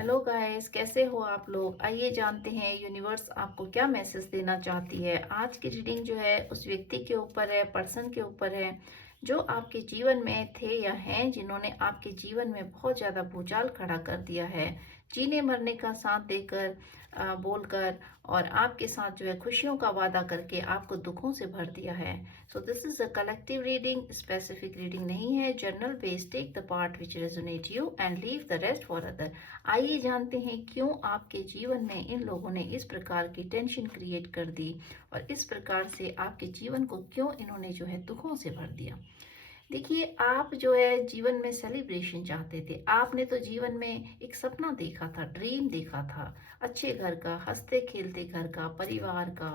Hello guys, कैसे हो आप लोग। आइए जानते हैं यूनिवर्स आपको क्या मैसेज देना चाहती है। आज की रीडिंग जो है उस व्यक्ति के ऊपर है, पर्सन के ऊपर है जो आपके जीवन में थे या हैं, जिन्होंने आपके जीवन में बहुत ज़्यादा भूचाल खड़ा कर दिया है, जीने मरने का साथ देकर बोलकर, और आपके साथ जो है खुशियों का वादा करके आपको दुखों से भर दिया है। So this is a collective reading, specific reading नहीं है। General based, take the part which resonate you and leave the rest for other. आइए जानते हैं क्यों आपके जीवन में इन लोगों ने इस प्रकार की टेंशन क्रिएट कर दी और इस प्रकार से आपके जीवन को क्यों इन्होंने जो है दुखों से भर दिया। देखिए, आप जो है जीवन में सेलिब्रेशन चाहते थे। आपने तो जीवन में एक सपना देखा था, ड्रीम देखा था, अच्छे घर का, हंसते खेलते घर का, परिवार का।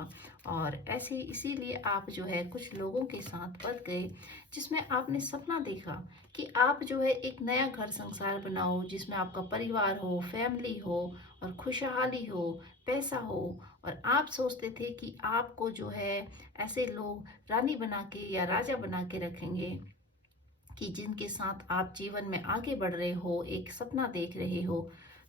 और ऐसे इसीलिए आप जो है कुछ लोगों के साथ बंध गए जिसमें आपने सपना देखा कि आप जो है एक नया घर संसार बनाओ जिसमें आपका परिवार हो, फैमिली हो और खुशहाली हो, पैसा हो। और आप सोचते थे कि आपको जो है ऐसे लोग रानी बना के या राजा बना के रखेंगे कि जिनके साथ आप जीवन में आगे बढ़ रहे हो, एक सपना देख रहे हो।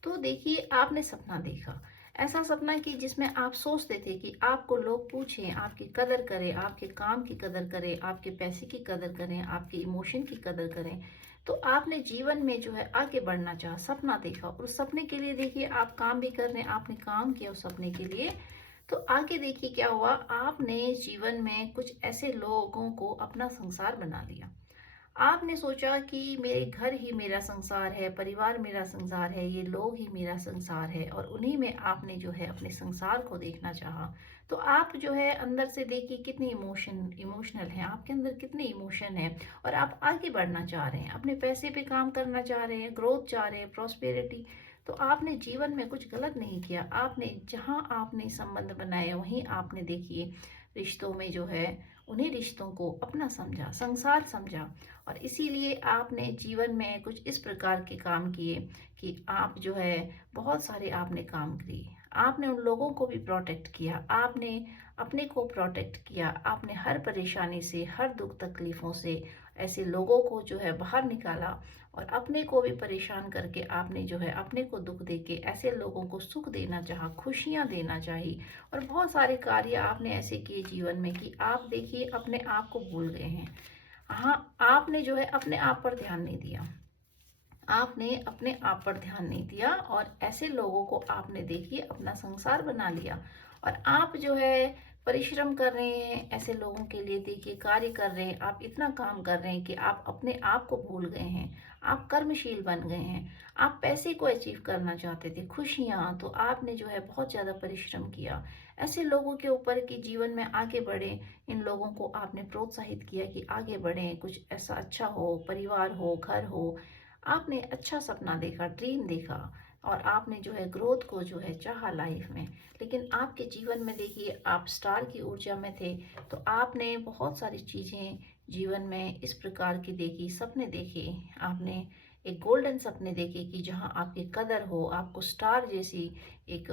तो देखिए, आपने सपना देखा, ऐसा सपना कि जिसमें आप सोचते थे कि आपको लोग पूछें, आपकी कदर करें, आपके काम की कदर करें, आपके पैसे की कदर करें, आपके इमोशन की कदर करें। तो आपने जीवन में जो है आगे बढ़ना चाहा, सपना देखा, और उस सपने के लिए देखिए आप काम भी कर रहे हैं, आपने काम किया उस सपने के लिए। तो आगे देखिए क्या हुआ, आपने जीवन में कुछ ऐसे लोगों को अपना संसार बना लिया। आपने सोचा कि मेरे घर ही मेरा संसार है, परिवार मेरा संसार है, ये लोग ही मेरा संसार है, और उन्हीं में आपने जो है अपने संसार को देखना चाहा। तो आप जो है अंदर से देखिए कितने इमोशनल हैं, आपके अंदर कितने इमोशन है, और आप आगे बढ़ना चाह रहे हैं, अपने पैसे पे काम करना चाह रहे हैं, ग्रोथ चाह रहे हैं, प्रॉस्पेरिटी। तो आपने जीवन में कुछ गलत नहीं किया। आपने जहां आपने संबंध बनाए वहीं आपने देखिए रिश्तों में जो है उन्हीं रिश्तों को अपना समझा, संसार समझा। और इसीलिए आपने जीवन में कुछ इस प्रकार के काम किए कि आप जो है बहुत सारे आपने काम किए। आपने उन लोगों को भी प्रोटेक्ट किया, आपने अपने को प्रोटेक्ट किया, आपने हर परेशानी से, हर दुख तकलीफों से ऐसे लोगों को जो है बाहर निकाला, और अपने को भी परेशान करके आपने जो है अपने को दुख देके ऐसे लोगों को सुख देना चाहा, खुशियां देना चाहिए। और बहुत सारे कार्य आपने ऐसे किए जीवन में कि आप देखिए अपने आप को भूल गए हैं। हाँ, आपने जो है अपने आप पर ध्यान नहीं दिया, आपने अपने आप पर ध्यान नहीं दिया, और ऐसे लोगों को आपने देखिए अपना संसार बना लिया। और आप जो है परिश्रम कर रहे हैं ऐसे लोगों के लिए, देखिए कार्य कर रहे हैं, आप इतना काम कर रहे हैं कि आप अपने आप को भूल गए हैं, आप कर्मशील बन गए हैं। आप पैसे को अचीव करना चाहते थे, खुशियां, तो आपने जो है बहुत ज्यादा परिश्रम किया ऐसे लोगों के ऊपर कि जीवन में आगे बढ़े। इन लोगों को आपने प्रोत्साहित किया कि आगे बढ़ें, कुछ ऐसा अच्छा हो, परिवार हो, घर हो। आपने अच्छा सपना देखा, ड्रीम देखा, और आपने जो है ग्रोथ को जो है चाहा लाइफ में। लेकिन आपके जीवन में देखिए आप स्टार की ऊर्जा में थे, तो आपने बहुत सारी चीजें जीवन में इस प्रकार की देखी, सपने देखे। आपने एक गोल्डन सपने देखे कि जहां आपकी कदर हो, आपको स्टार जैसी एक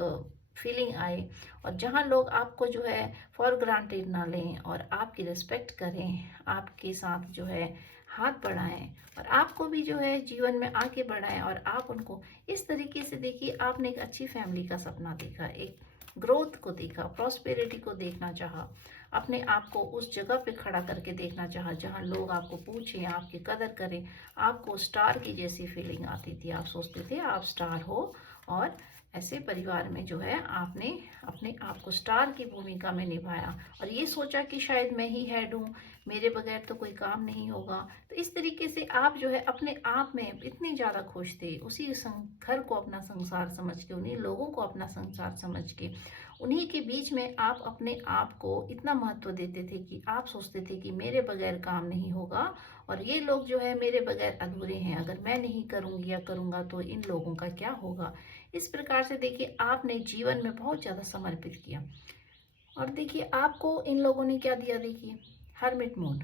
फीलिंग आए, और जहां लोग आपको जो है फॉर ग्रांटेड ना लें और आपकी रिस्पेक्ट करें, आपके साथ जो है हाथ बढ़ाएं, और आपको भी जो है जीवन में आगे बढ़ाएं। और आप उनको इस तरीके से देखिए, आपने एक अच्छी फैमिली का सपना देखा, एक ग्रोथ को देखा, प्रॉस्पेरिटी को देखना चाहा, अपने आप को उस जगह पे खड़ा करके देखना चाहा जहां लोग आपको पूछें, आपकी कदर करें। आपको स्टार की जैसी फीलिंग आती थी, आप सोचते थे आप स्टार हो, और ऐसे परिवार में जो है आपने अपने आप को स्टार की भूमिका में निभाया, और ये सोचा कि शायद मैं ही हेड हूँ, मेरे बगैर तो कोई काम नहीं होगा। तो इस तरीके से आप जो है अपने आप में इतने ज़्यादा खुश थे, उसी घर को अपना संसार समझ के, उन्हीं लोगों को अपना संसार समझ के, उन्हीं के बीच में आप अपने आप को इतना महत्व देते थे कि आप सोचते थे कि मेरे बगैर काम नहीं होगा, और ये लोग जो है मेरे बगैर अधूरे हैं, अगर मैं नहीं करूँगी या करूँगा तो इन लोगों का क्या होगा। इस प्रकार से देखिए आपने जीवन में बहुत ज़्यादा समर्पित किया। और देखिए आपको इन लोगों ने क्या दिया, देखिए हर्मिट मोड।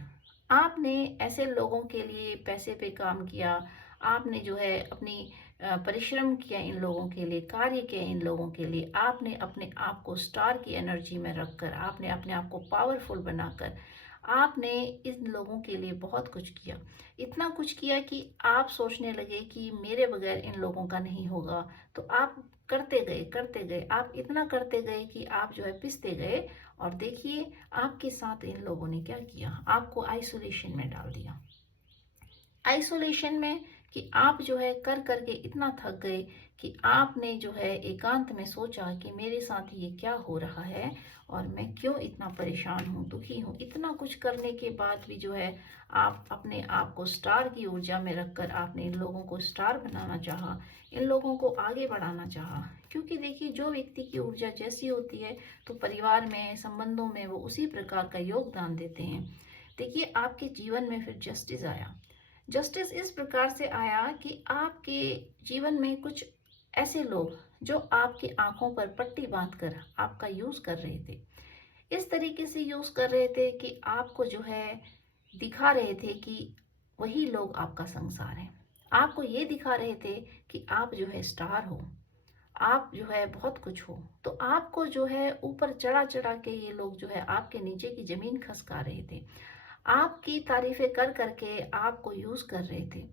आपने ऐसे लोगों के लिए पैसे पे काम किया, आपने जो है अपनी परिश्रम किया, इन लोगों के लिए कार्य किया, इन लोगों के लिए आपने अपने आप को स्टार की एनर्जी में रखकर, आपने अपने आप को पावरफुल बनाकर आपने इन लोगों के लिए बहुत कुछ किया, इतना कुछ किया कि आप सोचने लगे कि मेरे बगैर इन लोगों का नहीं होगा। तो आप करते गए, आप इतना करते गए कि आप जो है पिसते गए। और देखिए आपके साथ इन लोगों ने क्या किया, आपको आइसोलेशन में डाल दिया। आइसोलेशन में कि आप जो है कर करके इतना थक गए कि आपने जो है एकांत में सोचा कि मेरे साथ ये क्या हो रहा है और मैं क्यों इतना परेशान हूँ, दुखी हूँ। इतना कुछ करने के बाद भी जो है आप अपने आप को स्टार की ऊर्जा में रखकर आपने इन लोगों को स्टार बनाना चाहा, इन लोगों को आगे बढ़ाना चाहा। क्योंकि देखिए जो व्यक्ति की ऊर्जा जैसी होती है तो परिवार में, संबंधों में वो उसी प्रकार का योगदान देते हैं। देखिए आपके जीवन में फिर जस्टिस आया। जस्टिस इस प्रकार से आया कि आपके जीवन में कुछ ऐसे लोग जो आपकी आंखों पर पट्टी बांधकर आपका यूज कर रहे थे, इस तरीके से यूज कर रहे थे कि आपको जो है दिखा रहे थे कि वही लोग आपका संसार है। आपको ये दिखा रहे थे कि आप जो है स्टार हो, आप जो है बहुत कुछ हो। तो आपको जो है ऊपर चढ़ा चढ़ा के ये लोग जो है आपके नीचे की जमीन खसका रहे थे। आपकी तारीफें कर करके आपको यूज कर रहे थे।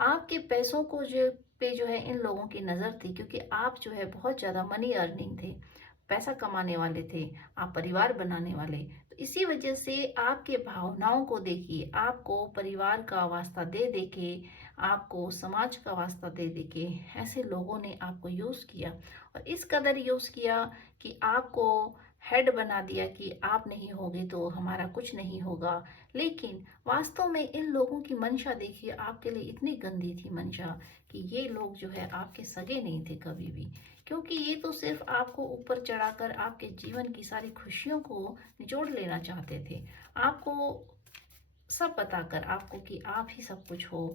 आपके पैसों को जो है इन लोगों की नजर थी, क्योंकि आप जो है बहुत ज्यादा मनी अर्निंग थे, पैसा कमाने वाले थे, आप परिवार बनाने वाले। तो इसी वजह से आपके भावनाओं को देखिए, आपको परिवार का वास्ता दे दे के, आपको समाज का वास्ता दे दे के ऐसे लोगों ने आपको यूज किया। और इस कदर यूज किया कि आपको हेड बना दिया कि आप नहीं होगे तो हमारा कुछ नहीं होगा। लेकिन वास्तव में इन लोगों की मंशा देखिए, आपके लिए इतनी गंदी थी मंशा कि ये लोग जो है आपके सगे नहीं थे कभी भी। क्योंकि ये तो सिर्फ आपको ऊपर चढ़ाकर आपके जीवन की सारी खुशियों को निचोड़ लेना चाहते थे। आपको सब बताकर आपको कि आप ही सब कुछ हो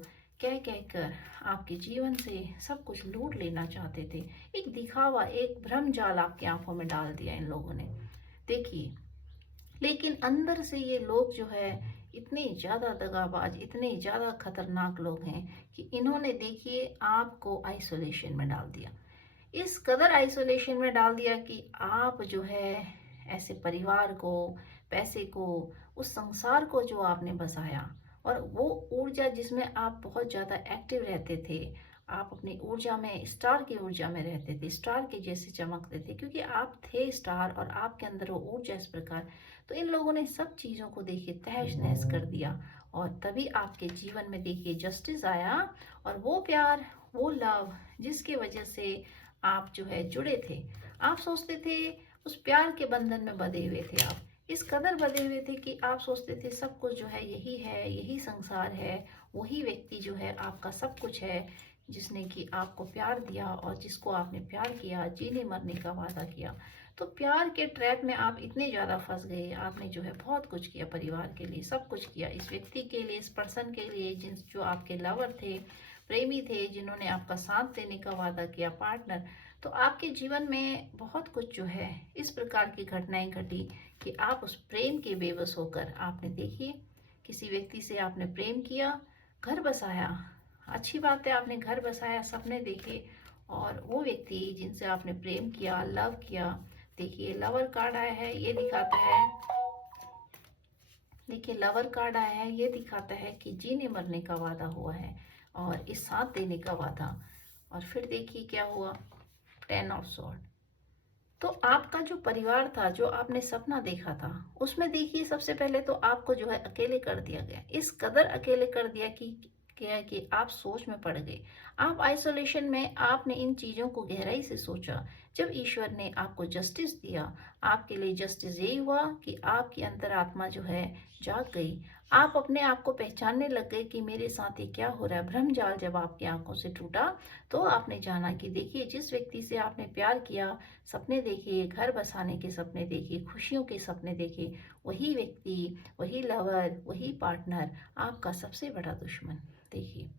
कह कह कर आपके जीवन से सब कुछ लूट लेना चाहते थे। एक दिखावा, एक भ्रम जाल आपकी आंखों में डाल दिया इन लोगों ने। देखिए लेकिन अंदर से ये लोग जो है इतने ज्यादा दगाबाज, इतने ज्यादा खतरनाक लोग हैं कि इन्होंने देखिए आपको आइसोलेशन में डाल दिया। इस कदर आइसोलेशन में डाल दिया कि आप जो है ऐसे परिवार को, पैसे को, उस संसार को जो आपने बसाया और वो ऊर्जा जिसमें आप बहुत ज्यादा एक्टिव रहते थे, आप अपनी ऊर्जा में, स्टार की ऊर्जा में रहते थे, स्टार के जैसे चमकते थे क्योंकि आप थे स्टार और आपके अंदर वो ऊर्जा इस प्रकार। तो इन लोगों ने सब चीजों को देखिए तहस नहस कर दिया। और तभी आपके जीवन में देखिए जस्टिस आया। और वो प्यार, वो लव जिसकी वजह से आप जो है जुड़े थे, आप सोचते थे उस प्यार के बंधन में बंधे हुए थे, आप इस कदर बंधे हुए थे कि आप सोचते थे सब कुछ जो है, यही संसार है, वही व्यक्ति जो है आपका सब कुछ है, जिसने कि आपको प्यार दिया और जिसको आपने प्यार किया, जीने मरने का वादा किया। तो प्यार के ट्रैप में आप इतने ज्यादा फंस गए, आपने जो है बहुत कुछ किया परिवार के लिए, सब कुछ किया इस व्यक्ति के लिए, इस पर्सन के लिए, जिन जो आपके लवर थे, प्रेमी थे, जिन्होंने आपका साथ देने का वादा किया, पार्टनर। तो आपके जीवन में बहुत कुछ जो है इस प्रकार की घटनाएं घटी कि आप उस प्रेम के बेबस होकर आपने देखिए किसी व्यक्ति से आपने प्रेम किया, घर बसाया, अच्छी बात है, आपने घर बसाया, सपने देखे। और वो व्यक्ति जिनसे आपने प्रेम किया, लव किया, देखिए लवर कार्ड आया है, ये दिखाता है, देखिए लवर कार्ड आया है, ये दिखाता है कि जीने मरने का वादा हुआ है और इस साथ देने का वादा। और फिर देखिए क्या हुआ, 10 ऑफ सॉर्ड। तो आपका जो परिवार था, जो आपने सपना देखा था, उसमें देखिए सबसे पहले तो आपको जो है अकेले कर दिया गया, इस कदर अकेले कर दिया कि क्या है कि आप सोच में पड़ गए। आप आइसोलेशन में आपने इन चीजों को गहराई से सोचा। जब ईश्वर ने आपको जस्टिस दिया, आपके लिए जस्टिस यही हुआ कि आपकी अंतरात्मा जो है जाग गई। आप अपने आप को पहचानने लग गए कि मेरे साथ ये क्या हो रहा है। भ्रम जाल जब आपकी आंखों से टूटा तो आपने जाना कि देखिए जिस व्यक्ति से आपने प्यार किया, सपने देखे, घर बसाने के सपने देखे, खुशियों के सपने देखे, वही व्यक्ति, वही लवर, वही पार्टनर आपका सबसे बड़ा दुश्मन। देखिए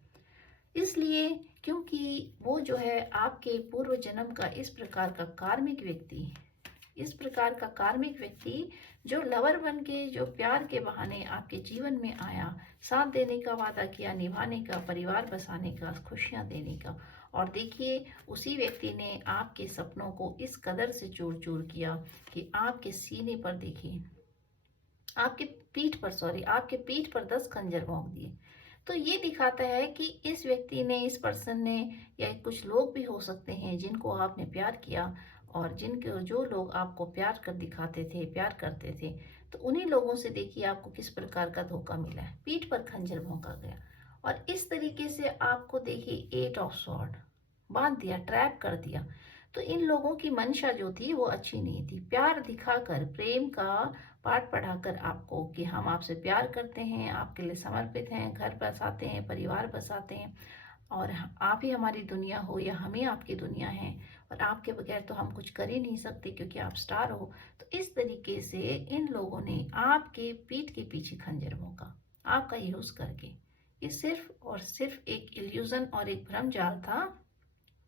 इसलिए क्योंकि वो जो है आपके पूर्व जन्म का इस प्रकार का कार्मिक व्यक्ति, इस प्रकार का कार्मिक व्यक्ति जो लवर बन के, जो प्यार के बहाने आपके जीवन में आया, साथ देने का वादा किया, निभाने का, परिवार बसाने का, खुशियां देने का। और देखिए उसी व्यक्ति ने आपके सपनों को इस कदर से चूर चूर किया कि आपके सीने पर देखिए, आपके पीठ पर, सॉरी, आपके पीठ पर 10 खंजर भोंक दिए। तो ये दिखाता है कि इस व्यक्ति ने, इस पर्सन ने, या कुछ लोग भी हो सकते हैं जिनको आपने प्यार किया, और जिनके जो लोग आपको प्यार कर दिखाते थे, प्यार करते थे, तो उन्हीं लोगों से देखिए आपको किस प्रकार का धोखा मिला है। पीठ पर खंजर भोंका गया और इस तरीके से आपको देखिए 8 ऑफ स्वॉर्ड बांध दिया, ट्रैप कर दिया। तो इन लोगों की मंशा जो थी वो अच्छी नहीं थी। प्यार दिखाकर, प्रेम का पाठ पढ़ाकर आपको कि हम आपसे प्यार करते हैं, आपके लिए समर्पित हैं, घर बसाते हैं, परिवार बसाते हैं, और आप ही हमारी दुनिया हो या हम ही आपकी दुनिया है, और आपके बगैर तो हम कुछ कर ही नहीं सकते क्योंकि आप स्टार हो। तो इस तरीके से इन लोगों ने आपके पीठ के पीछे खंजर भोंका आपका यूज करके। ये सिर्फ और सिर्फ एक इल्यूजन और एक भ्रम जाल था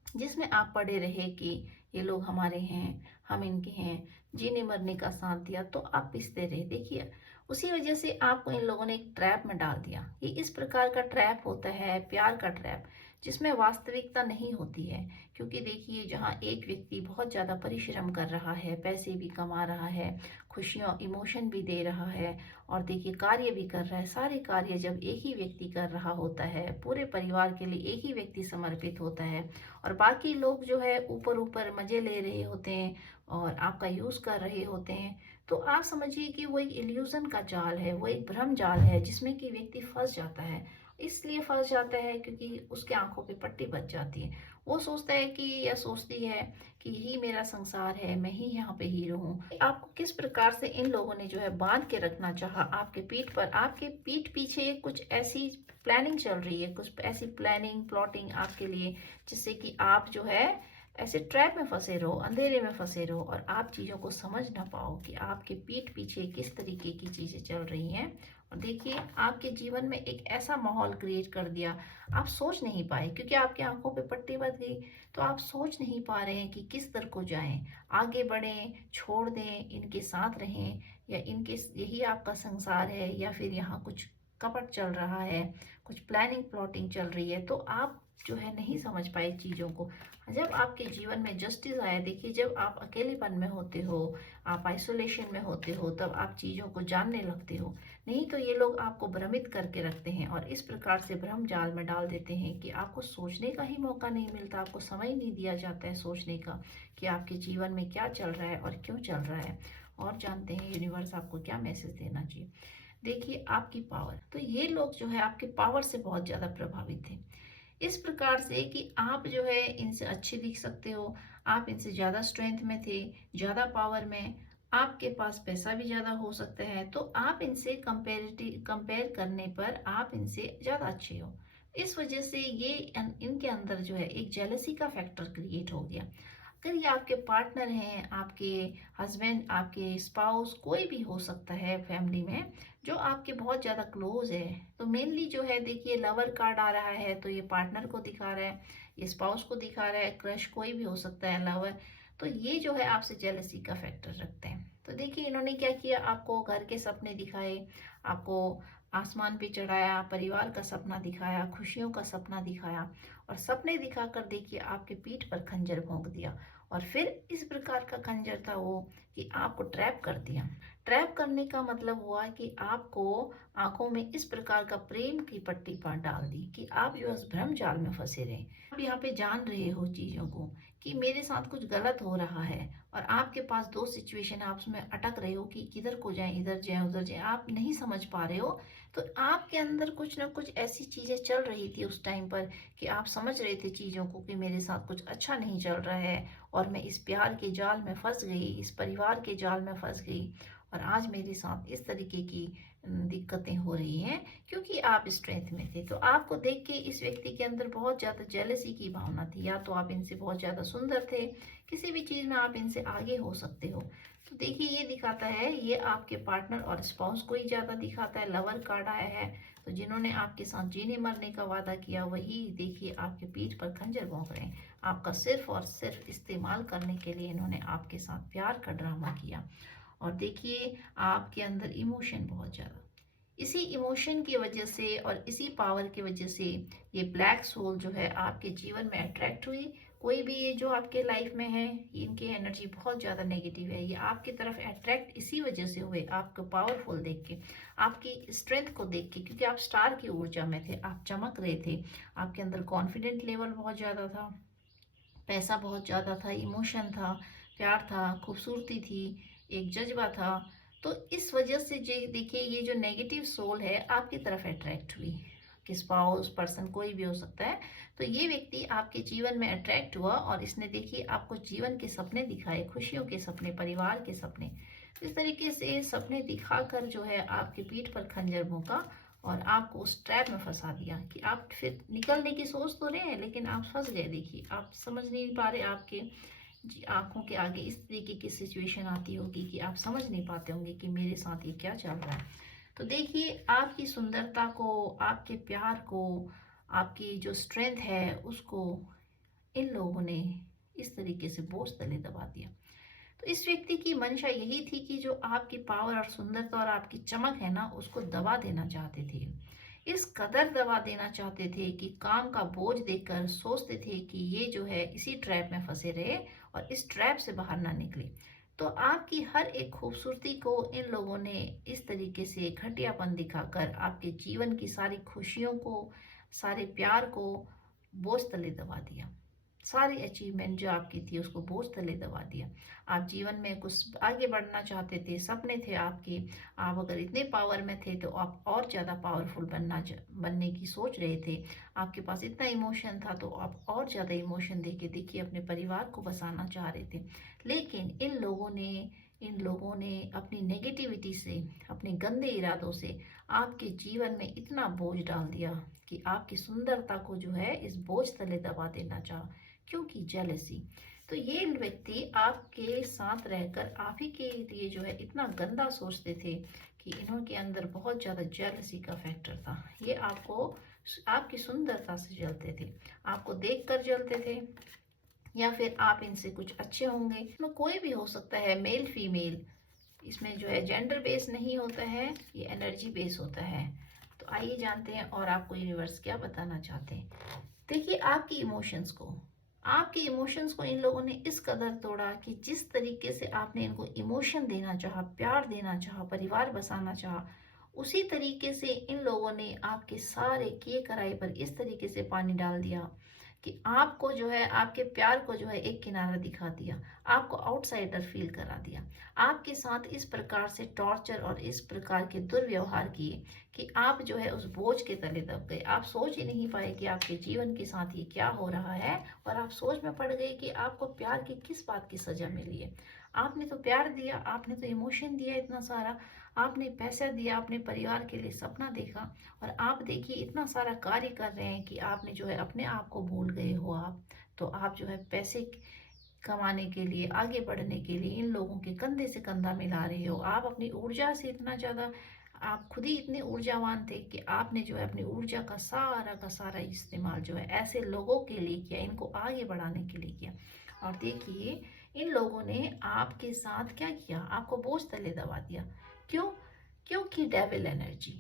जिसमें आप पड़े रहे कि ये लोग हमारे हैं, हम इनके हैं, जीने मरने का साथ दिया, तो आप पिसते रहे। देखिए उसी वजह से आपको इन लोगों ने एक ट्रैप में डाल दिया। ये इस प्रकार का ट्रैप होता है, प्यार का ट्रैप, जिसमें वास्तविकता नहीं होती है। क्योंकि देखिए जहाँ एक व्यक्ति बहुत ज़्यादा परिश्रम कर रहा है, पैसे भी कमा रहा है, खुशियाँ, इमोशन भी दे रहा है, और देखिए कार्य भी कर रहा है, सारे कार्य जब एक ही व्यक्ति कर रहा होता है, पूरे परिवार के लिए एक ही व्यक्ति समर्पित होता है, और बाकी लोग जो है ऊपर ऊपर मजे ले रहे होते हैं और आपका यूज कर रहे होते हैं, तो आप समझिए कि वो एक इल्यूजन का जाल है, वो एक भ्रम जाल है जिसमें कि व्यक्ति फंस जाता है। इसलिए फंस जाता है क्योंकि उसके आंखों पे पट्टी बच जाती है। वो सोचता है कि, या सोचती है कि यही मेरा संसार है, मैं ही यहाँ पे हीरो हूँ। आपको किस प्रकार से इन लोगों ने जो है बांध के रखना चाहा आपके पीठ पर। आपके पीठ पीछे कुछ ऐसी प्लानिंग चल रही है, कुछ ऐसी प्लानिंग, प्लॉटिंग आपके लिए, जिससे कि आप जो है ऐसे ट्रैप में फंसे रहो, अंधेरे में फंसे रहो, और आप चीज़ों को समझ ना पाओ कि आपके पीठ पीछे किस तरीके की चीज़ें चल रही हैं। और देखिए आपके जीवन में एक ऐसा माहौल क्रिएट कर दिया, आप सोच नहीं पाए क्योंकि आपकी आंखों पे पट्टी बंध गई। तो आप सोच नहीं पा रहे हैं कि किस तरफ को जाएं, आगे बढ़ें, छोड़ दें, इनके साथ रहें, या इनके यही आपका संसार है, या फिर यहाँ कुछ कपट चल रहा है, कुछ प्लानिंग प्लॉटिंग चल रही है। तो आप जो है नहीं समझ पाए चीज़ों को। जब आपके जीवन में जस्टिस आया, देखिए जब आप अकेलेपन में होते हो, आप आइसोलेशन में होते हो, तब आप चीज़ों को जानने लगते हो। नहीं तो ये लोग आपको भ्रमित करके रखते हैं और इस प्रकार से भ्रम जाल में डाल देते हैं कि आपको सोचने का ही मौका नहीं मिलता, आपको समय नहीं दिया जाता है सोचने का कि आपके जीवन में क्या चल रहा है और क्यों चल रहा है, और जानते हैं यूनिवर्स आपको क्या मैसेज देना चाहिए। देखिए आपकी पावर, तो ये लोग जो है आपके पावर से बहुत ज़्यादा प्रभावित थे, इस प्रकार से कि आप जो है इनसे अच्छे दिख सकते हो, आप इनसे ज़्यादा स्ट्रेंथ में थे, ज़्यादा पावर में, आपके पास पैसा भी ज़्यादा हो सकता है, तो आप इनसे कंपेयर करने पर आप इनसे ज़्यादा अच्छे हो। इस वजह से ये इनके अंदर जो है एक जेलसी का फैक्टर क्रिएट हो गया। अगर ये आपके पार्टनर हैं, आपके हस्बैंड, आपके स्पाउस, कोई भी हो सकता है फैमिली में जो आपके बहुत ज़्यादा क्लोज है, तो मेनली जो है देखिए लवर कार्ड आ रहा है, तो ये पार्टनर को दिखा रहा है, ये स्पाउस को दिखा रहा है, क्रश कोई भी हो सकता है, लवर। तो ये जो है आपसे जेलसी का फैक्टर रखते हैं। तो देखिए इन्होंने क्या किया, आपको घर के सपने दिखाए, आपको आसमान पे चढ़ाया, परिवार का सपना दिखाया, खुशियों का सपना दिखाया, और सपने दिखाकर देखिए आपके पीठ पर खंजर भोंक दिया। और फिर इस प्रकार का खंजर था वो कि आपको ट्रैप कर दिया। ट्रैप करने का मतलब हुआ कि आपको आंखों में इस प्रकार का प्रेम की पट्टी पर डाल दी कि आप जो उस भ्रम जाल में फंसे रहे। आप यहाँ पे जान रहे हो चीजों को कि मेरे साथ कुछ गलत हो रहा है, और आपके पास दो सिचुएशन, आप उसमें अटक रहे हो कि किधर को जाए, इधर जाए उधर जाए, आप नहीं समझ पा रहे हो। तो आपके अंदर कुछ ना कुछ ऐसी चीजें चल रही थी उस टाइम पर कि आप समझ रहे थे चीजों को कि मेरे साथ कुछ अच्छा नहीं चल रहा है, और मैं इस प्यार के जाल में फंस गई, इस परिवार के जाल में फंस गई, और आज मेरे साथ इस तरीके की दिक्कतें हो रही हैं क्योंकि आप स्ट्रेंथ में थे। तो आपको देख के इस व्यक्ति के अंदर बहुत ज़्यादा जेलसी की भावना थी, या तो आप इनसे बहुत ज़्यादा सुंदर थे, किसी भी चीज़ में आप इनसे आगे हो सकते हो। तो देखिए ये दिखाता है, ये आपके पार्टनर और स्पाउस को ही ज़्यादा दिखाता है, लवर कार्ड आया है। तो जिन्होंने आपके साथ जीने मरने का वादा किया वही देखिए आपके पीठ पर खंजर भोंक रहे हैं। आपका सिर्फ और सिर्फ इस्तेमाल करने के लिए इन्होंने आपके साथ प्यार का ड्रामा किया। और देखिए आपके अंदर इमोशन बहुत ज़्यादा, इसी इमोशन की वजह से और इसी पावर की वजह से ये ब्लैक सोल जो है आपके जीवन में अट्रैक्ट हुई, कोई भी ये जो आपके लाइफ में है, इनकी एनर्जी बहुत ज़्यादा नेगेटिव है। ये आपकी तरफ अट्रैक्ट इसी वजह से हुए, आपको पावरफुल देख के, आपकी स्ट्रेंथ को देख के, क्योंकि आप स्टार की ऊर्जा में थे, आप चमक रहे थे, आपके अंदर कॉन्फिडेंट लेवल बहुत ज़्यादा था, पैसा बहुत ज़्यादा था, इमोशन था, प्यार था, खूबसूरती थी, एक जज्बा था। तो इस वजह से देखिए ये जो नेगेटिव सोल है आपकी तरफ अट्रैक्ट हुई, कि स्पाउस पर्सन कोई भी हो सकता है। तो ये व्यक्ति आपके जीवन में अट्रैक्ट हुआ और इसने देखिए आपको जीवन के सपने दिखाए, खुशियों के सपने, परिवार के सपने। इस तरीके से सपने दिखाकर जो है आपकी पीठ पर खंजर भोंका और आपको उस ट्रैप में फंसा दिया कि आप फिर निकलने की सोच तो रहे हैं लेकिन आप फंस गए। देखिए आप समझ नहीं पा रहे, आपके आंखों के आगे इस तरीके की सिचुएशन आती होगी कि आप समझ नहीं पाते होंगे कि मेरे साथ ये क्या चल रहा है। तो देखिए आपकी सुंदरता को, आपके प्यार को, आपकी जो स्ट्रेंथ है उसको इन लोगों ने इस तरीके से बोझ तले दबा दिया। तो इस व्यक्ति की मंशा यही थी कि जो आपकी पावर और सुंदरता और आपकी चमक है ना, उसको दबा देना चाहते थे। इस कदर दबा देना चाहते थे कि काम का बोझ देखकर सोचते थे कि ये जो है इसी ट्रैप में फंसे रहे और इस ट्रैप से बाहर ना निकले। तो आपकी हर एक खूबसूरती को इन लोगों ने इस तरीके से घटियापन दिखाकर आपके जीवन की सारी खुशियों को, सारे प्यार को बोझ तले दबा दिया। सारी अचीवमेंट जो आपकी थी उसको बोझ तले दबा दिया। आप जीवन में कुछ आगे बढ़ना चाहते थे, सपने थे आपके, आप अगर इतने पावर में थे तो आप और ज़्यादा पावरफुल बनने की सोच रहे थे। आपके पास इतना इमोशन था तो आप और ज़्यादा इमोशन दे के देखिए अपने परिवार को बसाना चाह रहे थे। लेकिन इन लोगों ने अपनी नेगेटिविटी से, अपने गंदे इरादों से आपके जीवन में इतना बोझ डाल दिया कि आपकी सुंदरता को जो है इस बोझ तले दबा देना चाहा, क्योंकि जेलसी। तो ये व्यक्ति आपके साथ रहकर आप ही के लिए जो है इतना गंदा सोचते थे कि इन्होंने अंदर बहुत ज़्यादा जेलसी का फैक्टर था। ये आपको, आपकी सुंदरता से जलते थे, आपको देखकर जलते थे, या फिर आप इनसे कुछ अच्छे होंगे। इसमें कोई भी हो सकता है, मेल फीमेल, इसमें जो है जेंडर बेस नहीं होता है, ये एनर्जी बेस होता है। तो आइए जानते हैं और आपको यूनिवर्स क्या बताना चाहते हैं। देखिए आपकी इमोशंस को इन लोगों ने इस कदर तोड़ा कि जिस तरीके से आपने इनको इमोशन देना चाहा, प्यार देना चाहा, परिवार बसाना चाहा, उसी तरीके से इन लोगों ने आपके सारे किए कराए पर इस तरीके से पानी डाल दिया कि आपको जो है, आपके प्यार को जो है एक किनारा दिखा दिया, आपको आउटसाइडर फील करा दिया, आपके साथ इस प्रकार से टॉर्चर और इस प्रकार के दुर्व्यवहार किए कि आप जो है उस बोझ के तले दब गए। आप सोच ही नहीं पाए कि आपके जीवन के साथ ये क्या हो रहा है, और आप सोच में पड़ गए कि आपको प्यार की किस बात की सजा मिली है। आपने तो प्यार दिया, आपने तो इमोशन दिया इतना सारा, आपने पैसा दिया, आपने परिवार के लिए सपना देखा, और आप देखिए इतना सारा कार्य कर रहे हैं कि आपने जो है अपने आप को भूल गए हो। आप तो आप जो है पैसे कमाने के लिए, आगे बढ़ने के लिए इन लोगों के कंधे से कंधा मिला रहे हो। आप अपनी ऊर्जा से इतना ज़्यादा, आप खुद ही इतने ऊर्जावान थे कि आपने जो है अपनी ऊर्जा का सारा इस्तेमाल जो है ऐसे लोगों के लिए किया, इनको आगे बढ़ाने के लिए किया। और देखिए इन लोगों ने आपके साथ क्या किया, आपको बोझ तले दबा दिया। क्यों? क्योंकि डेविल एनर्जी।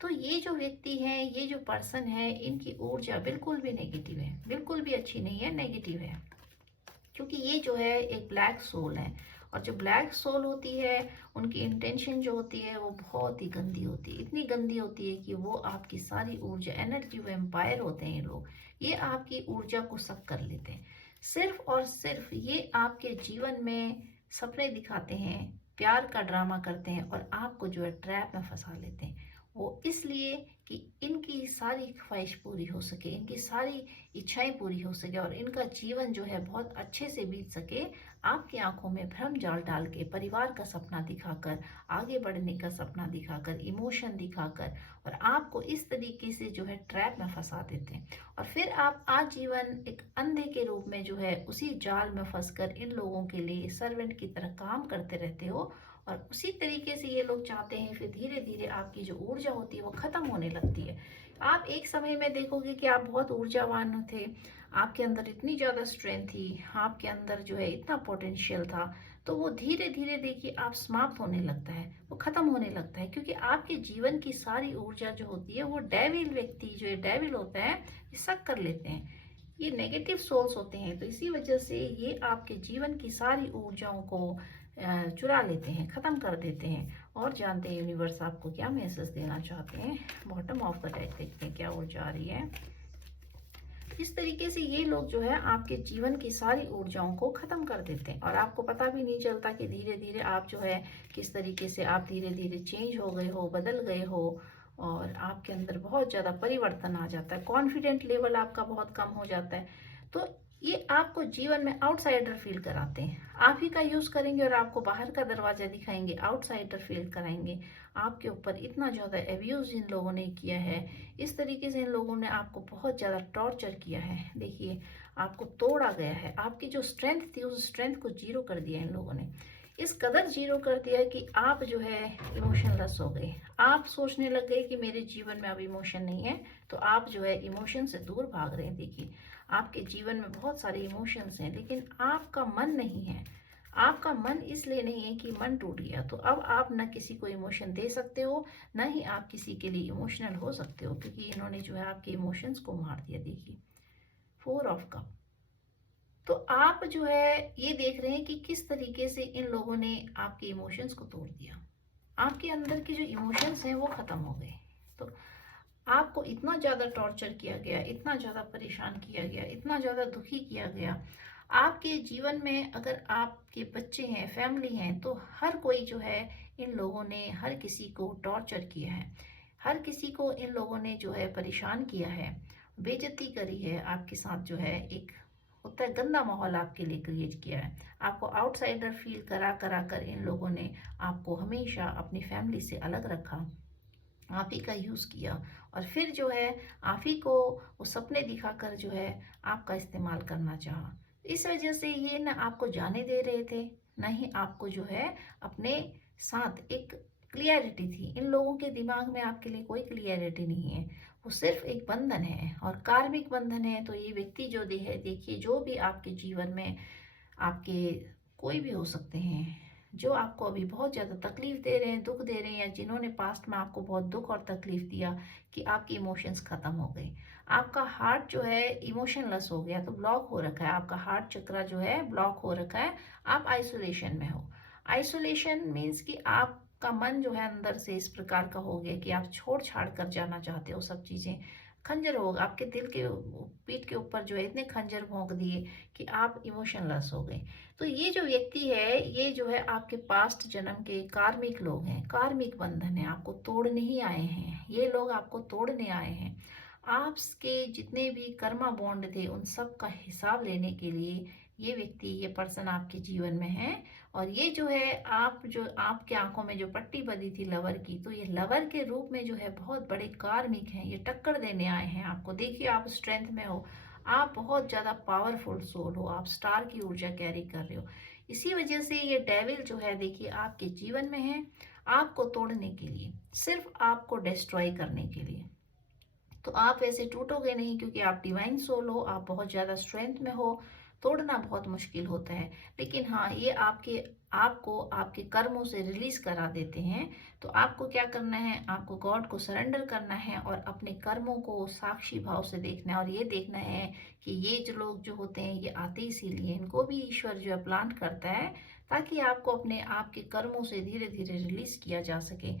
तो ये जो व्यक्ति है, ये जो पर्सन है, इनकी ऊर्जा बिल्कुल भी नेगेटिव है, बिल्कुल भी अच्छी नहीं है, नेगेटिव है। क्योंकि ये जो है एक ब्लैक सोल है, और जो ब्लैक सोल होती है उनकी इंटेंशन जो होती है वो बहुत ही गंदी होती है, इतनी गंदी होती है कि वो आपकी सारी ऊर्जा, एनर्जी, वो एम्पायर होते हैं ये लोग, ये आपकी ऊर्जा को सक कर लेते हैं। सिर्फ और सिर्फ ये आपके जीवन में सपने दिखाते हैं, प्यार का ड्रामा करते हैं और आपको जो है ट्रैप में फंसा लेते हैं। वो इसलिए कि इनकी सारी ख्वाहिश पूरी हो सके, इनकी सारी इच्छाएं पूरी हो सके और इनका जीवन जो है बहुत अच्छे से बीत सके। आपकी आंखों में भ्रम जाल डाल के, परिवार का सपना दिखाकर, आगे बढ़ने का सपना दिखाकर, इमोशन दिखाकर, और आपको इस तरीके से जो है ट्रैप में फंसा देते हैं। और फिर आप आजीवन एक अंधे के रूप में जो है उसी जाल में फंसकर इन लोगों के लिए सर्वेंट की तरह काम करते रहते हो। और उसी तरीके से ये लोग चाहते हैं, फिर धीरे धीरे आपकी जो ऊर्जा होती है वो खत्म होने लगती है। आप एक समय में देखोगे कि आप बहुत ऊर्जावान थे, आपके अंदर इतनी ज़्यादा स्ट्रेंथ थी, आपके अंदर जो है इतना पोटेंशियल था, तो वो धीरे धीरे देखिए आप समाप्त होने लगता है, वो खत्म होने लगता है, क्योंकि आपके जीवन की सारी ऊर्जा जो होती है वो डेविल व्यक्ति, जो डेविल होता है, ये सक कर लेते हैं। ये नेगेटिव सोल्स होते हैं, तो इसी वजह से ये आपके जीवन की सारी ऊर्जाओं को चुरा लेते हैं, ख़त्म कर देते हैं। और जानते हैं यूनिवर्स आपको क्या मैसेज देना चाहते हैं। बॉटम ऑफ द डेक देखते हैं क्या ऊर्जा आ रही है। इस तरीके से ये लोग जो है आपके जीवन की सारी ऊर्जाओं को ख़त्म कर देते हैं और आपको पता भी नहीं चलता कि धीरे धीरे आप जो है किस तरीके से आप धीरे धीरे चेंज हो गए हो, बदल गए हो और आपके अंदर बहुत ज़्यादा परिवर्तन आ जाता है। कॉन्फिडेंट लेवल आपका बहुत कम हो जाता है। तो ये आपको जीवन में आउटसाइडर फील कराते हैं। आप ही का यूज़ करेंगे और आपको बाहर का दरवाज़ा दिखाएंगे, आउटसाइडर फील कराएंगे। आपके ऊपर इतना ज़्यादा एब्यूज़ इन लोगों ने किया है, इस तरीके से इन लोगों ने आपको बहुत ज़्यादा टॉर्चर किया है। देखिए, आपको तोड़ा गया है, आपकी जो स्ट्रेंथ थी उस स्ट्रेंथ को जीरो कर दिया इन लोगों ने। इस कदर जीरो कर दिया कि आप जो है इमोशनलेस हो गए। आप सोचने लग गए कि मेरे जीवन में अब इमोशन नहीं है, तो आप जो है इमोशन से दूर भाग रहे हैं। देखिए, आपके जीवन में बहुत सारे इमोशंस हैं, लेकिन आपका मन नहीं है। आपका मन इसलिए नहीं है कि मन टूट गया, तो अब आप न किसी को इमोशन दे सकते हो, न ही आप किसी के लिए इमोशनल हो सकते हो, क्योंकि इन्होंने जो है आपके इमोशंस को मार दिया। देखिए, 4 ऑफ कप। तो आप जो है ये देख रहे हैं कि किस तरीके से इन लोगों ने आपके इमोशंस को तोड़ दिया। आपके अंदर के जो इमोशंस हैं वो खत्म हो गए। तो आपको इतना ज़्यादा टॉर्चर किया गया, इतना ज़्यादा परेशान किया गया, इतना ज़्यादा दुखी किया गया। आपके जीवन में अगर आपके बच्चे हैं, फैमिली हैं, तो हर कोई जो है इन लोगों ने हर किसी को टॉर्चर किया है। हर किसी को इन लोगों ने जो है परेशान किया है, बेइज्जती करी है। आपके साथ जो है एक होता है गंदा माहौल आपके लिए क्रिएट किया है। आपको आउटसाइडर फील करा करा कर इन लोगों ने आपको हमेशा अपनी फैमिली से अलग रखा, आप ही का यूज़ किया और फिर जो है आप ही को वो सपने दिखाकर जो है आपका इस्तेमाल करना चाहा। इस वजह से ये ना आपको जाने दे रहे थे, ना ही आपको जो है अपने साथ एक क्लियरिटी थी। इन लोगों के दिमाग में आपके लिए कोई क्लियरिटी नहीं है, वो सिर्फ एक बंधन है और कार्मिक बंधन है। तो ये व्यक्ति जो दे है, देखिए, जो भी आपके जीवन में आपके कोई भी हो सकते हैं, जो आपको अभी बहुत ज़्यादा तकलीफ दे रहे हैं, दुख दे रहे हैं, या जिन्होंने पास्ट में आपको बहुत दुख और तकलीफ दिया कि आपके इमोशंस खत्म हो गए। आपका हार्ट जो है इमोशनलेस हो गया, तो ब्लॉक हो रखा है, आपका हार्ट चक्रा जो है ब्लॉक हो रखा है। आप आइसोलेशन में हो। आइसोलेशन मीन्स कि आपका मन जो है अंदर से इस प्रकार का हो गया कि आप छोड़ छाड़ कर जाना चाहते हो सब चीज़ें। खंजर होगा आपके दिल के पीठ के ऊपर जो है इतने खंजर भोंक दिए कि आप इमोशनलेस हो गए। तो ये जो व्यक्ति है, ये जो है आपके पास्ट जन्म के कार्मिक लोग हैं, कार्मिक बंधन है, आपको तोड़ने ही आए हैं। ये लोग आपको तोड़ने आए हैं। आपके जितने भी कर्मा बॉन्ड थे उन सब का हिसाब लेने के लिए ये व्यक्ति, ये पर्सन आपके जीवन में है। और ये जो है आप जो आपके आंखों में जो पट्टी बंधी थी लवर की, तो ये लवर के रूप में जो है बहुत बड़े कार्मिक हैं, ये टक्कर देने आए हैं आपको। देखिए, आप स्ट्रेंथ में हो, आप बहुत ज़्यादा पावरफुल सोल हो, आप स्टार की ऊर्जा कैरी कर रहे हो। इसी वजह से ये डेविल जो है, देखिए, आपके जीवन में है आपको तोड़ने के लिए, सिर्फ आपको डिस्ट्रॉय करने के लिए। तो आप ऐसे टूटोगे नहीं, क्योंकि आप डिवाइन सोल हो, आप बहुत ज़्यादा स्ट्रेंथ में हो। तोड़ना बहुत मुश्किल होता है, लेकिन हाँ, ये आपको आपके कर्मों से रिलीज करा देते हैं। तो आपको क्या करना है, आपको गॉड को सरेंडर करना है और अपने कर्मों को साक्षी भाव से देखना है और ये देखना है कि ये जो लोग जो होते हैं ये आते इसीलिए, इनको भी ईश्वर जो है प्लांट करता है ताकि आपको अपने आपके कर्मों से धीरे धीरे रिलीज किया जा सके।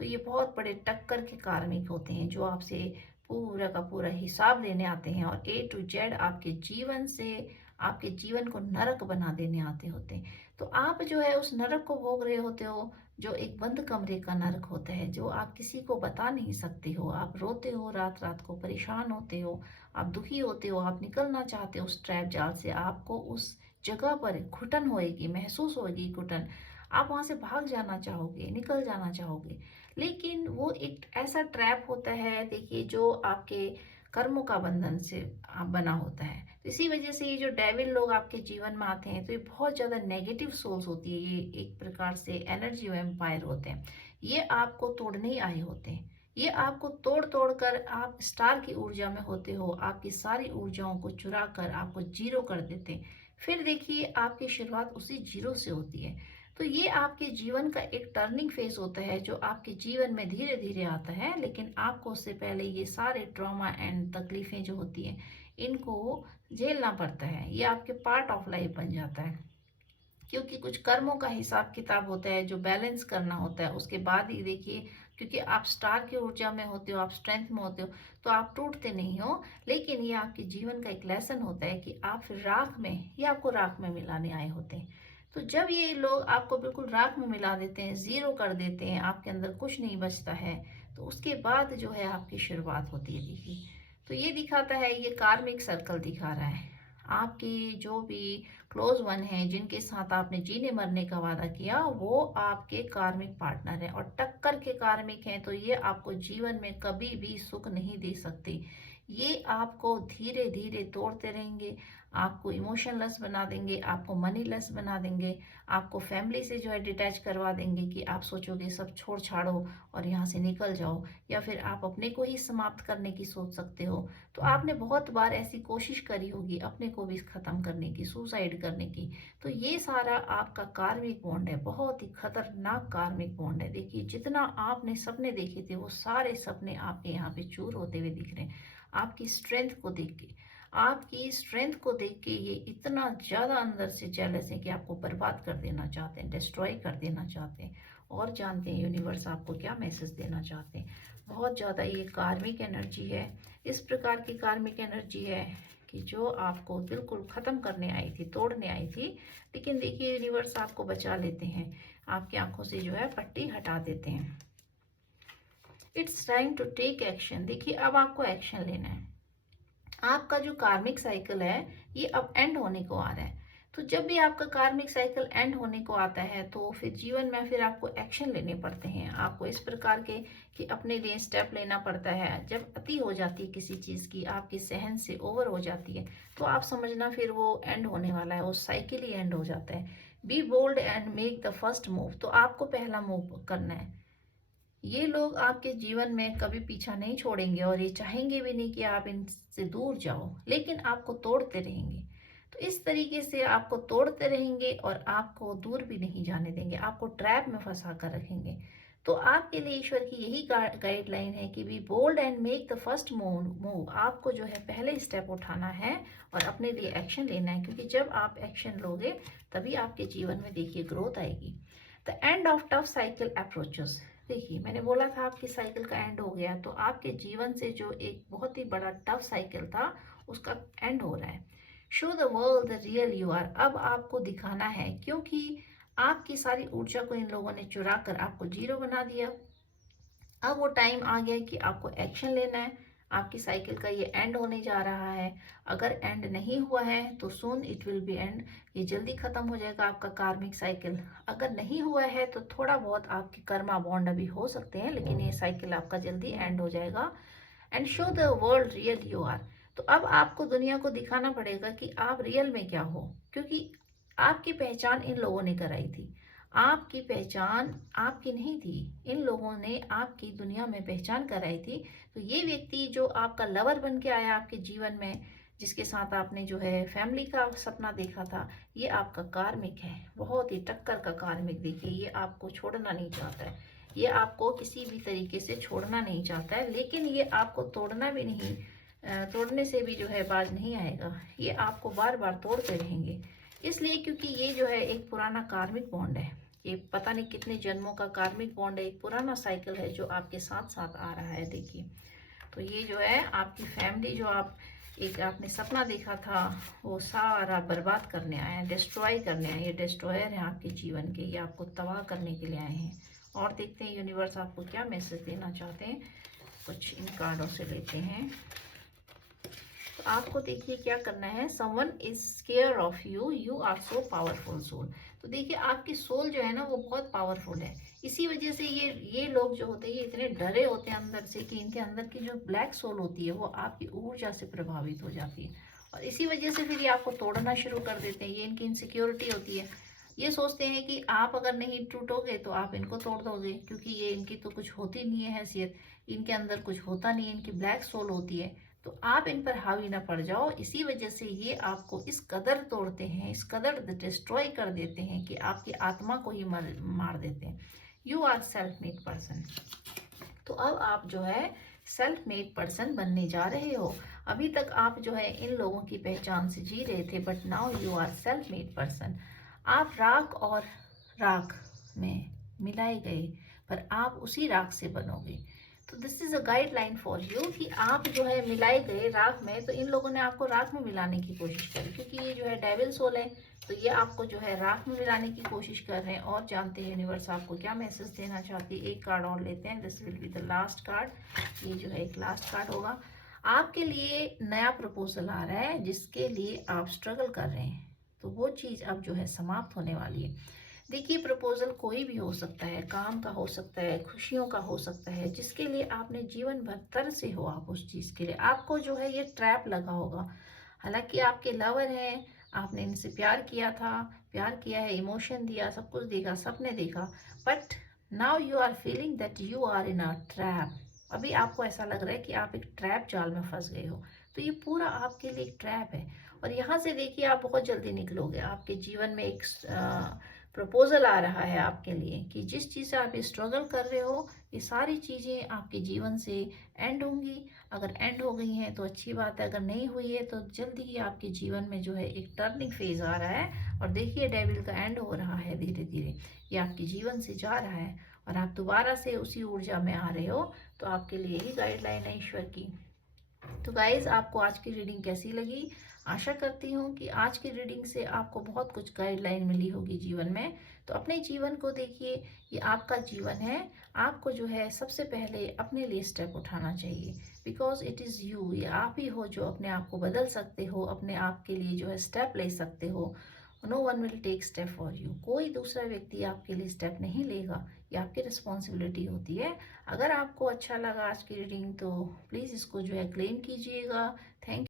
तो ये बहुत बड़े टक्कर के कार्मिक होते हैं जो आपसे पूरा का पूरा हिसाब लेने आते हैं और A to Z आपके जीवन से आपके जीवन को नरक बना देने आते होते हैं। तो आप जो है उस नरक को भोग रहे होते हो, जो एक बंद कमरे का नरक होता है, जो आप किसी को बता नहीं सकते हो। आप रोते हो, रात रात को परेशान होते हो, आप दुखी होते हो, आप निकलना चाहते हो उस ट्रैप जाल से। आपको उस जगह पर घुटन होएगी, महसूस होगी घुटन, आप वहां से भाग जाना चाहोगे, निकल जाना चाहोगे, लेकिन वो एक ऐसा ट्रैप होता है, देखिए, जो आपके कर्मों का बंधन से बना होता है। तो इसी वजह से ये जो डेविल लोग आपके जीवन में आते हैं, तो ये बहुत ज़्यादा नेगेटिव सोल्स होती है। ये एक प्रकार से एनर्जी वैम्पायर होते हैं। ये आपको तोड़ने ही आए होते हैं। ये आपको तोड़ तोड़ कर, आप स्टार की ऊर्जा में होते हो, आपकी सारी ऊर्जाओं को चुरा कर आपको जीरो कर देते हैं। फिर देखिए, आपकी शुरुआत उसी जीरो से होती है। तो ये आपके जीवन का एक टर्निंग फेज होता है जो आपके जीवन में धीरे धीरे आता है, लेकिन आपको उससे पहले ये सारे ट्रॉमा एंड तकलीफें जो होती हैं इनको झेलना पड़ता है, ये आपके पार्ट ऑफ लाइफ बन जाता है, क्योंकि कुछ कर्मों का हिसाब किताब होता है जो बैलेंस करना होता है। उसके बाद ही देखिए, क्योंकि आप स्टार की ऊर्जा में होते हो, आप स्ट्रेंथ में होते हो, तो आप टूटते नहीं हो। लेकिन ये आपके जीवन का एक लेसन होता है कि आप फिर राख में, ये आपको राख में मिलाने आए होते हैं। तो जब ये लोग आपको बिल्कुल राख में मिला देते हैं, जीरो कर देते हैं, आपके अंदर कुछ नहीं बचता है, तो उसके बाद जो है आपकी शुरुआत होती है। देखिए, तो ये दिखाता है, ये कार्मिक सर्कल दिखा रहा है। आपकी जो भी क्लोज वन है, जिनके साथ आपने जीने मरने का वादा किया, वो आपके कार्मिक पार्टनर है और टक्कर के कार्मिक हैं, तो ये आपको जीवन में कभी भी सुख नहीं दे सकते। ये आपको धीरे धीरे तोड़ते रहेंगे, आपको इमोशनलेस बना देंगे, आपको मनीलेस बना देंगे, आपको फैमिली से जो है डिटैच करवा देंगे कि आप सोचोगे सब छोड़ छाड़ो और यहाँ से निकल जाओ, या फिर आप अपने को ही समाप्त करने की सोच सकते हो। तो आपने बहुत बार ऐसी कोशिश करी होगी अपने को भी खत्म करने की, सुसाइड करने की। तो ये सारा आपका कार्मिक बॉन्ड है, बहुत ही खतरनाक कार्मिक बॉन्ड है। देखिए, जितना आपने सपने देखे थे, वो सारे सपने आपके यहाँ पे चूर होते हुए दिख रहे हैं। आपकी स्ट्रेंथ को देख के, आपकी स्ट्रेंथ को देख के ये इतना ज्यादा अंदर से जेलस है कि आपको बर्बाद कर देना चाहते हैं, डिस्ट्रॉय कर देना चाहते हैं। और जानते हैं यूनिवर्स आपको क्या मैसेज देना चाहते हैं। बहुत ज्यादा ये कार्मिक एनर्जी है, इस प्रकार की कार्मिक एनर्जी है कि जो आपको बिल्कुल खत्म करने आई थी, तोड़ने आई थी। लेकिन देखिए, यूनिवर्स आपको बचा लेते हैं, आपकी आंखों से जो है पट्टी हटा देते हैं। It's time to take action. देखिए, अब आपको एक्शन लेना है। आपका जो कार्मिक साइकिल है, ये अब एंड होने को आ रहा है। तो जब भी आपका कार्मिक साइकिल एंड होने को आता है, तो फिर जीवन में फिर आपको एक्शन लेने पड़ते हैं। आपको इस प्रकार के कि अपने लिए स्टेप लेना पड़ता है। जब अति हो जाती है किसी चीज़ की, आपकी सहन से ओवर हो जाती है, तो आप समझना फिर वो एंड होने वाला है, वो साइकिल ही एंड हो जाता है। Be bold and make the first move. तो आपको पहला मूव करना है। ये लोग आपके जीवन में कभी पीछा नहीं छोड़ेंगे और ये चाहेंगे भी नहीं कि आप इनसे दूर जाओ, लेकिन आपको तोड़ते रहेंगे। तो इस तरीके से आपको तोड़ते रहेंगे और आपको दूर भी नहीं जाने देंगे, आपको ट्रैप में फंसा कर रखेंगे। तो आपके लिए ईश्वर की यही गाइडलाइन है कि be bold and make the first move. आपको जो है पहले स्टेप उठाना है और अपने लिए एक्शन लेना है, क्योंकि जब आप एक्शन लोगे तभी आपके जीवन में देखिए ग्रोथ आएगी। The end of tough cycle approaches. देखिए, मैंने बोला था आपकी साइकिल का एंड हो गया, तो आपके जीवन से जो एक बहुत ही बड़ा टफ साइकिल था, उसका एंड हो रहा है। Show the world the real you are. अब आपको दिखाना है, क्योंकि आपकी सारी ऊर्जा को इन लोगों ने चुरा कर आपको जीरो बना दिया। अब वो टाइम आ गया कि आपको एक्शन लेना है। आपकी साइकिल का ये एंड होने जा रहा है। अगर एंड नहीं हुआ है तो soon it will be and, ये जल्दी खत्म हो जाएगा आपका कार्मिक साइकिल। अगर नहीं हुआ है तो थोड़ा बहुत आपके कर्मा बॉन्ड अभी हो सकते हैं, लेकिन ये साइकिल आपका जल्दी एंड हो जाएगा। And show the world real you are. तो अब आपको दुनिया को दिखाना पड़ेगा कि आप रियल में क्या हो, क्योंकि आपकी पहचान इन लोगों ने कराई थी। आपकी पहचान आपकी नहीं थी, इन लोगों ने आपकी दुनिया में पहचान कराई थी। तो ये व्यक्ति जो आपका लवर बन के आया आपके जीवन में, जिसके साथ आपने जो है फैमिली का सपना देखा था, ये आपका कार्मिक है, बहुत ही टक्कर का कार्मिक। देखिए, ये आपको छोड़ना नहीं चाहता है, ये आपको किसी भी तरीके से छोड़ना नहीं चाहता है, लेकिन ये आपको तोड़ना भी नहीं, तोड़ने से भी जो है बाज नहीं आएगा। ये आपको बार बार तोड़ते रहेंगे, इसलिए क्योंकि ये जो है एक पुराना कार्मिक बॉन्ड है। ये पता नहीं कितने जन्मों का कार्मिक बॉन्ड है, एक पुराना साइकिल है जो आपके साथ साथ आ रहा है। देखिए, तो ये जो है आपकी फैमिली, जो आप एक आपने सपना देखा था, वो सारा बर्बाद करने आए हैं, डिस्ट्रॉय करने आए हैं। ये डिस्ट्रॉयर हैं आपके जीवन के, ये आपको तबाह करने के लिए आए हैं। और देखते हैं यूनिवर्स आपको क्या मैसेज देना चाहते हैं। कुछ इन कार्डों से लेते हैं। तो आपको देखिए क्या करना है। Someone is scare of you, you are so powerful soul. तो देखिए, आपकी सोल जो है ना, वो बहुत पावरफुल है। इसी वजह से ये लोग जो होते हैं, ये इतने डरे होते हैं अंदर से कि इनके अंदर की जो ब्लैक सोल होती है वो आपकी ऊर्जा से प्रभावित हो जाती है, और इसी वजह से फिर ये आपको तोड़ना शुरू कर देते हैं। ये इनकी इनसिक्योरिटी होती है। ये सोचते हैं कि आप अगर नहीं टूटोगे तो आप इनको तोड़ दोगे, क्योंकि ये इनकी तो कुछ होती नहीं है हैसियत, इनके अंदर कुछ होता नहीं है, इनकी ब्लैक सोल होती है, तो आप इन पर हावी ना पड़ जाओ। इसी वजह से ये आपको इस कदर तोड़ते हैं, इस कदर डिस्ट्रॉय कर देते हैं कि आपकी आत्मा को ही मार देते हैं। You are self made person. तो अब आप जो है सेल्फ मेड पर्सन बनने जा रहे हो। अभी तक आप जो है इन लोगों की पहचान से जी रहे थे, but now you are self made person. आप राख और राख में मिलाए गए, पर आप उसी राख से बनोगे। तो this is a guideline for you कि आप जो है मिलाए गए राख में। तो इन लोगों ने आपको राख में मिलाने की कोशिश करी, क्योंकि ये जो है डेविल सोल है, तो ये आपको जो है राख में मिलाने की कोशिश कर रहे हैं। और जानते हैं यूनिवर्स आपको क्या मैसेज देना चाहती है। एक कार्ड और लेते हैं, this will be the last card. ये जो है एक लास्ट कार्ड होगा। आपके लिए नया प्रपोजल आ रहा है जिसके लिए आप स्ट्रगल कर रहे हैं, तो वो चीज़ अब जो है समाप्त होने वाली है। देखिए, प्रपोजल कोई भी हो सकता है, काम का हो सकता है, खुशियों का हो सकता है, जिसके लिए आपने जीवन भर तरसे हो आप उस चीज़ के लिए। आपको जो है ये ट्रैप लगा होगा। हालांकि आपके लवर हैं, आपने इनसे प्यार किया था, प्यार किया है, इमोशन दिया, सब कुछ देखा, सपने देखा, but now you are feeling that you are in a trap. अभी आपको ऐसा लग रहा है कि आप एक ट्रैप जाल में फंस गए हो। तो ये पूरा आपके लिए एक ट्रैप है, और यहाँ से देखिए आप बहुत जल्दी निकलोगे। आपके जीवन में एक प्रपोजल आ रहा है आपके लिए कि जिस चीज़ से आप स्ट्रगल कर रहे हो, ये सारी चीज़ें आपके जीवन से एंड होंगी। अगर एंड हो गई हैं तो अच्छी बात है, अगर नहीं हुई है तो जल्दी ही आपके जीवन में जो है एक टर्निंग फेज आ रहा है। और देखिए, डेविल का एंड हो रहा है धीरे धीरे, ये आपके जीवन से जा रहा है, और आप दोबारा से उसी ऊर्जा में आ रहे हो। तो आपके लिए ही गाइडलाइन है ईश्वर की। तो गाइज, आपको आज की रीडिंग कैसी लगी? आशा करती हूँ कि आज की रीडिंग से आपको बहुत कुछ गाइडलाइन मिली होगी जीवन में। तो अपने जीवन को देखिए, ये आपका जीवन है। आपको जो है सबसे पहले अपने लिए स्टेप उठाना चाहिए, बिकॉज इट इज़ यू। ये आप ही हो जो अपने आप को बदल सकते हो, अपने आप के लिए जो है स्टेप ले सकते हो। No one will take step for you. कोई दूसरा व्यक्ति आपके लिए स्टेप नहीं लेगा, ये आपकी रिस्पॉन्सिबिलिटी होती है। अगर आपको अच्छा लगा आज की रीडिंग, तो प्लीज़ इसको जो है क्लेम कीजिएगा। थैंक